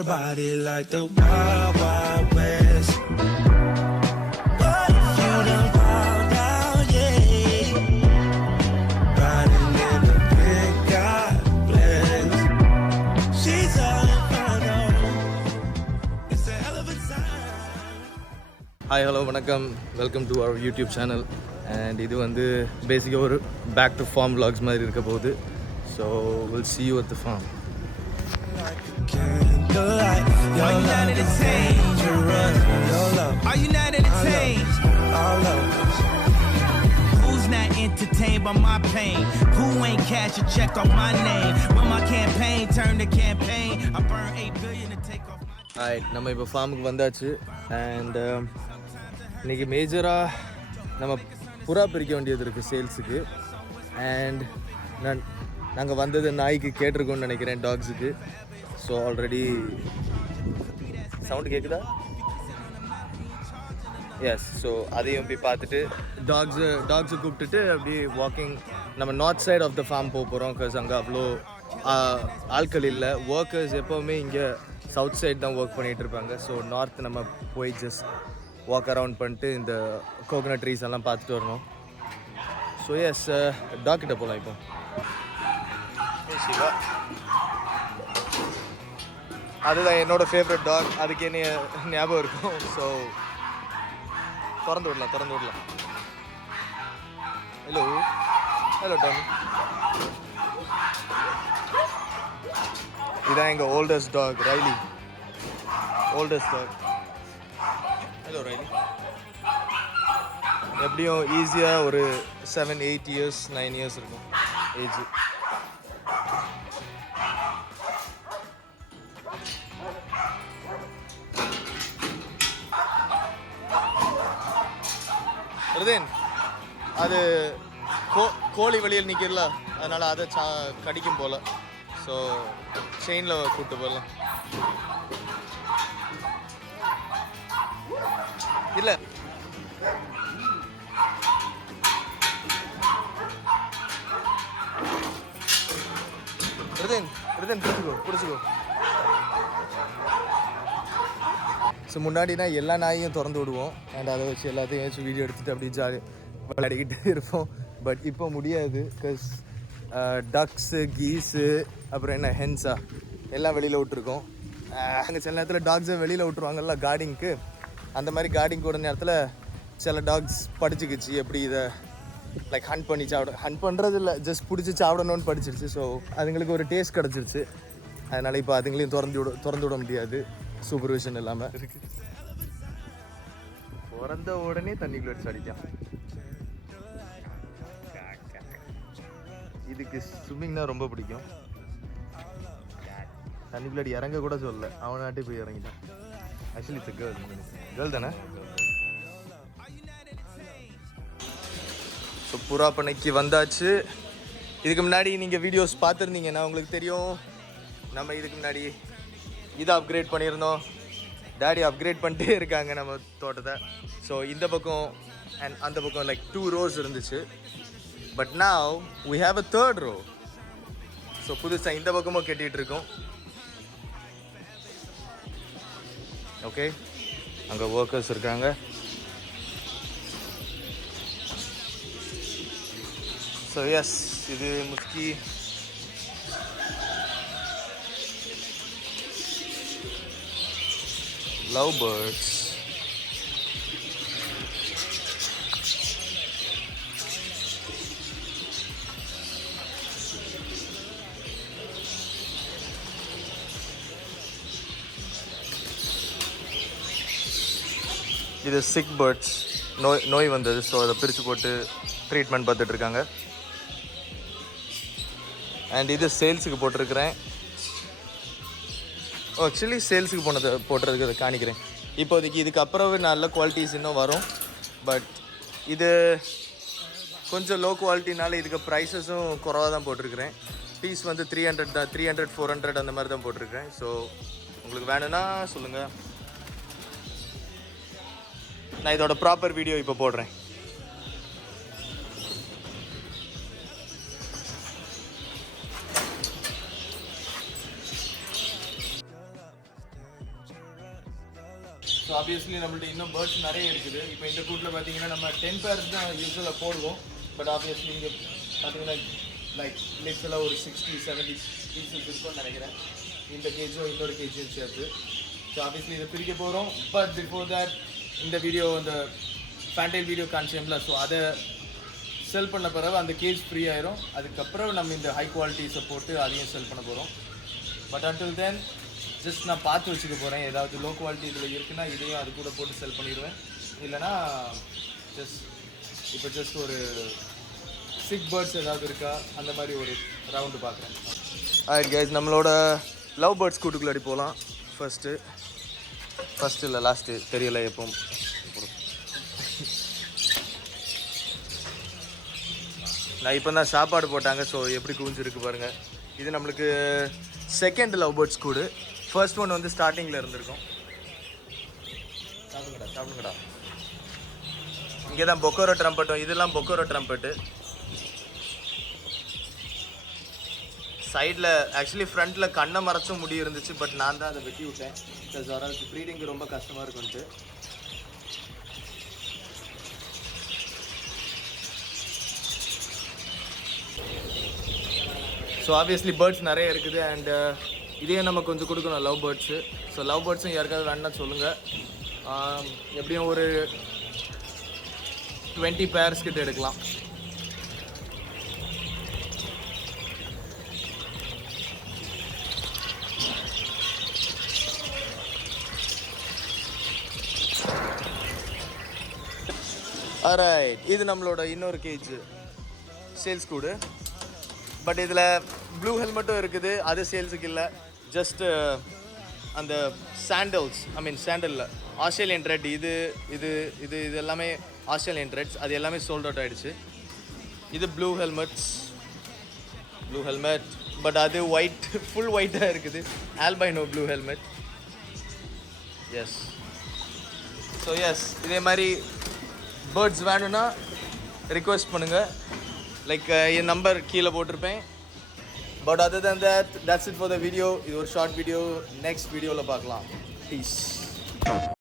her body like the Wild Wild West. What if you done found out, yeah? Riding in the big God bless. She's all in front of them. It's a hell of a time. Hi, hello, vanakkam. Welcome to our YouTube channel. And இது வந்து பேசிக்காக ஒரு back to form vlogs மாதிரி இருக்க போகுது. So we'll see you at the farm. Are you not entertained? Are you not entertained? Who's not entertained by my pain? Who ain't cash a check on my name? When my campaign turned to campaign, I burned 8 billion to take off my... Alright, நம்ம இப்போ ஃபார்முக்கு வந்தாச்சு. And இன்னைக்கு மேஜராக நம்ம புறா பிரிக்க வேண்டியது இருக்குது சேல்ஸுக்கு. அண்ட் நாங்கள் வந்தது நாய்க்கு கேட்டிருக்கோன்னு நினைக்கிறேன், டாக்ஸுக்கு. ஸோ ஆல்ரெடி சவுண்டு கேட்குதா? எஸ். ஸோ அதையும் போய் பார்த்துட்டு டாக்ஸை கூப்பிட்டுட்டு அப்படியே வாக்கிங் நம்ம north side of the farm போக போகிறோம். பிகாஸ் அங்கே அவ்வளோ ஆட்கள் இல்லை. ஒர்க்கர்ஸ் எப்போவுமே இங்கே சவுத் சைட் தான் ஒர்க் பண்ணிகிட்டு இருப்பாங்க. ஸோ நார்த் நம்ம போய் ஜஸ்ட் வாக் அரவுண்ட் பண்ணிட்டு இந்த கோகனட் ட்ரீஸ் எல்லாம் பார்த்துட்டு வரணும். ஸோ எஸ், டாக் கிட்ட போகலாம் இப்போ. அதுதான் என்னோட ஃபேவரட் டாக். அதுக்கு என்ன ஞாபகம் இருக்கும். ஸோ திறந்து விடலாம். Hello Tommy. இதுதான் எங்கள் oldest dog, Riley. Oldest dog. Hello Riley. எப்படியும் ஈஸியாக ஒரு 7-8 இயர்ஸ் 9 இயர்ஸ் இருக்கும் ஏஜ். அது கோழி வெளியில் நிற்கிறல, அதனால் அதை கடிக்கும் போல். ஸோ செயினில் கூப்பிட்டு போகலாம். இல்லை பிடிச்சிக்கோ. ஸோ முன்னாடினா எல்லா நாயையும் திறந்து விடுவோம். அண்ட் அதை வச்சு எல்லாத்தையும் வீடியோ எடுத்துகிட்டு அப்படியே ஜாலி விளையாடிக்கிட்டு இருப்போம். பட் இப்போ முடியாது. பிகாஸ் டக்ஸு, கீஸு, அப்புறம் என்ன ஹென்ஸா எல்லாம் வெளியில் விட்டுருக்கோம். அங்கே சில நேரத்தில் டாக்ஸை வெளியில் விட்டுருவாங்கல்ல கார்டிங்க்கு. அந்த மாதிரி கார்டிங் கூட நேரத்தில் சில டாக்ஸ் படிச்சுக்கிச்சு எப்படி இதை லைக் ஹண்ட் பண்ணி ஹண்ட் பண்ணுறது இல்லை, ஜஸ்ட் பிடிச்சி சாப்பிடணும்னு படிச்சிருச்சு. ஸோ அதுங்களுக்கு ஒரு டேஸ்ட் கிடச்சிருச்சு. அதனால் இப்போ அதுங்களையும் திறந்து விட முடியாது, சூப்பர்விஷன் இல்லாமல் இருக்குது. பிறந்த உடனே தண்ணிக்குள்ள வச்சு அடிக்கான். இதுக்கு ஸ்விம்மிங்னா ரொம்ப பிடிக்கும். தண்ணிக்குள்ளாடி இறங்க கூட சொல்லல, அவனாட்டி போய் இறங்கிட்டான். ஆக்சுவலி இட்ஸ் கேர்ள் தானே. ஸோ புறா பண்ணைக்கு வந்தாச்சு. இதுக்கு முன்னாடி நீங்கள் வீடியோஸ் பார்த்துருந்தீங்கன்னா உங்களுக்கு தெரியும், நம்ம இதுக்கு முன்னாடி இதை அப்கிரேட் பண்ணியிருந்தோம். டேடி அப்கிரேட் பண்ணிட்டே இருக்காங்க நம்ம தோட்டத்தை. ஸோ இந்த பக்கம் அண்ட் அந்த பக்கம் லைக் 2 rows இருந்துச்சு. But now we have a 3rd row. So புதுசாக இந்த பக்கமும் கட்டிகிட்டு இருக்கோம். ஓகே, அங்கே ஒர்க்கர்ஸ் இருக்காங்க. ஸோ எஸ், இது முஸ்கி. Love birds. இது சிக் பேர்ட்ஸ். நோய் வந்தது. ஸோ அதை பிரித்து போட்டு ட்ரீட்மெண்ட் பார்த்துட்ருக்காங்க. அண்ட் இது சேல்ஸுக்கு போட்டிருக்கிறேன். ஆக்சுவலி சேல்ஸுக்கு போட்டுறதுக்கு அதை காணிக்கிறேன். இப்போதைக்கு இதுக்கப்புறம் நல்ல குவாலிட்டிஸ் இன்னும் வரும். பட் இது கொஞ்சம் லோ குவாலிட்டினால இதுக்கு ப்ரைஸஸும் குறவாக தான் போட்டிருக்கிறேன். பீஸ் வந்து 300 தான், 300 400 அந்த மாதிரி தான் போட்டிருக்கிறேன். ஸோ உங்களுக்கு வேணும்னா சொல்லுங்கள், நான் இதோட ப்ராப்பர் வீடியோ இப்போ போடுறேன். ஸோ ஆப்வியஸ்லி நம்மள்ட்ட இன்னும் பேர்ட்ஸ் நிறைய இருக்குது. இப்போ இந்த கூட்டில் பார்த்தீங்கன்னா நம்ம 10 பேர்ஸ் தான் யூஸ்வலாக போடுவோம். பட் ஆப்வியஸ்லி இங்கே பார்த்தீங்கன்னா லைக் லிட்ஸெல்லாம் ஒரு 60-70 பீசஸ் இருக்கும்னு நினைக்கிறேன். இந்த கேஜும் இன்னொரு கேஜும் சேர்த்து. ஸோ ஆப்வியஸ்லி இதை பிரிக்க போகிறோம். பட் பிஃபோர் தேட் இந்த வீடியோ அந்த ஃபேண்டைல் வீடியோ கான்செப்டில் ஸோ அதை செல் பண்ண பிறகு அந்த கேஜ் ஃப்ரீ ஆயிரும். அதுக்கப்புறம் நம்ம இந்த ஹை குவாலிட்டிஸை போட்டு அதையும் செல் பண்ண போகிறோம். பட் அன்டில் தென் ஜஸ்ட் நான் பார்த்து வச்சுக்க போகிறேன். ஏதாவது லோ குவாலிட்டி இதில் இருக்குன்னா இதையும் அது கூட போட்டு செல் பண்ணிடுவேன். இல்லைனா ஜஸ்ட் ஒரு சிக் பேர்ட்ஸ் ஏதாவது இருக்கா அந்த மாதிரி ஒரு ரவுண்டு பார்க்குறேன். ஆயிட் கைஸ், நம்மளோட லவ் பேர்ட்ஸ் கூட்டுக்குள்ளாடி போகலாம். ஃபஸ்ட்டு இல்லை லாஸ்ட்டு தெரியல எப்பவும். நான் இப்போ தான் சாப்பாடு போட்டாங்க. ஸோ எப்படி குவிஞ்சிருக்கு பாருங்கள். இது நம்மளுக்கு செகண்ட் லவ் பேர்ட்ஸ் கூடு. ஃபர்ஸ்ட் ஒன் வந்து ஸ்டார்டிங்கில் இருந்திருக்கும். சாப்பிடுங்கடா. இங்கே தான் பொக்கோரோ ட்ரம்பட்டும். இதெல்லாம் பொக்கோரோ ட்ரம்பட்டு. சைடில் ஆக்சுவலி ஃப்ரண்ட்டில் கண்ணை மறைச்சும் முடி இருந்துச்சு. பட் நான் தான் அதை வெட்டி விட்டேன். ப்ளஸ் வரது ப்ரீடிங்கு ரொம்ப கஷ்டமாக இருக்குன்ட்டு. ஸோ ஆப்வியஸ்லி பேர்ட்ஸ் நிறைய இருக்குது. அண்ட் இதே நம்ம கொஞ்சம் கொடுக்கணும் லவ் பேர்ட்ஸு. ஸோ லவ் பேர்ட்ஸும் யாருக்காவது வேணுன்னா சொல்லுங்கள். எப்படியும் ஒரு 20 பேர்ஸ் கிட்ட எடுக்கலாம். ஆல்ரைட், இது நம்மளோட இன்னொரு கேஜ் சேல்ஸ் கூடு. பட் இதில் ப்ளூ ஹெல்மெட்டும் இருக்குது. அது சேல்ஸுக்கு இல்லை. ஜஸ்ட்டு அந்த சாண்டலில் ஆஸ்திரேலியன் ரெட் இது இது இது இது எல்லாமே ஆஸ்திரேலியன் ரெட்ஸ். அது எல்லாமே சோல்ட் அவுட் ஆகிடுச்சு. இது ப்ளூ ஹெல்மெட். பட் அது ஒயிட், ஃபுல் ஒயிட்டாக இருக்குது. Albino blue helmet. Yes. So yes, இதே மாதிரி பேர்ட்ஸ் வேணும்னா ரிக்வெஸ்ட் பண்ணுங்கள். லைக் என் நம்பர் கீழே போட்டிருப்பேன். But other than that's it for the video. இது ஒரு ஷார்ட் வீடியோ. நெக்ஸ்ட் வீடியோவில் பார்க்கலாம். பீஸ்.